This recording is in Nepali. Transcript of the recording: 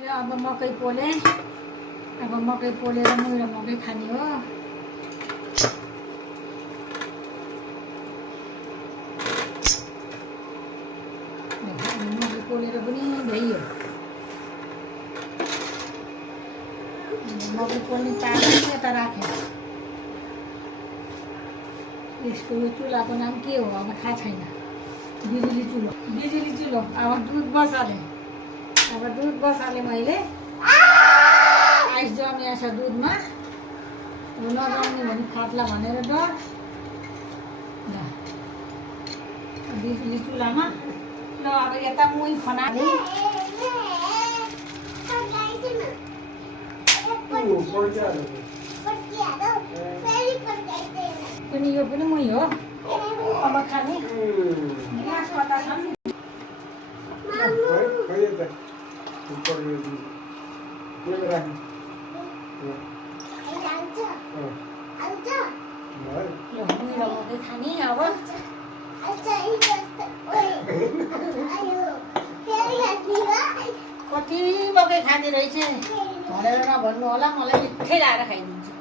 अब मकै पोले। अब मकै पोलेर मुइरो मकै खाने हो। मकै पोलेर पनि भइयो। मकै पोल्ने तार यता राखेँ। यसको यो चुल्हाको नाम के हो अब थाहा छैन। बिजुली चुलो। बिजुली चुलो। अब दुध बसाले। अब दुध बसाले मैले। आइस जमिया छ दुधमा। अब नजम्ने भने फाट्ला भनेर डर। ल बिजुली चुल्हामा। ल अब यता मुही खनाले। पनि यो पनि मुही हो। अब खाने ग्यास कता छन्? खाने अब कति मकै खाँदो रहेछ भनेर नभन्नु होला। मलाई मिठै लाएर खाइदिन्छु।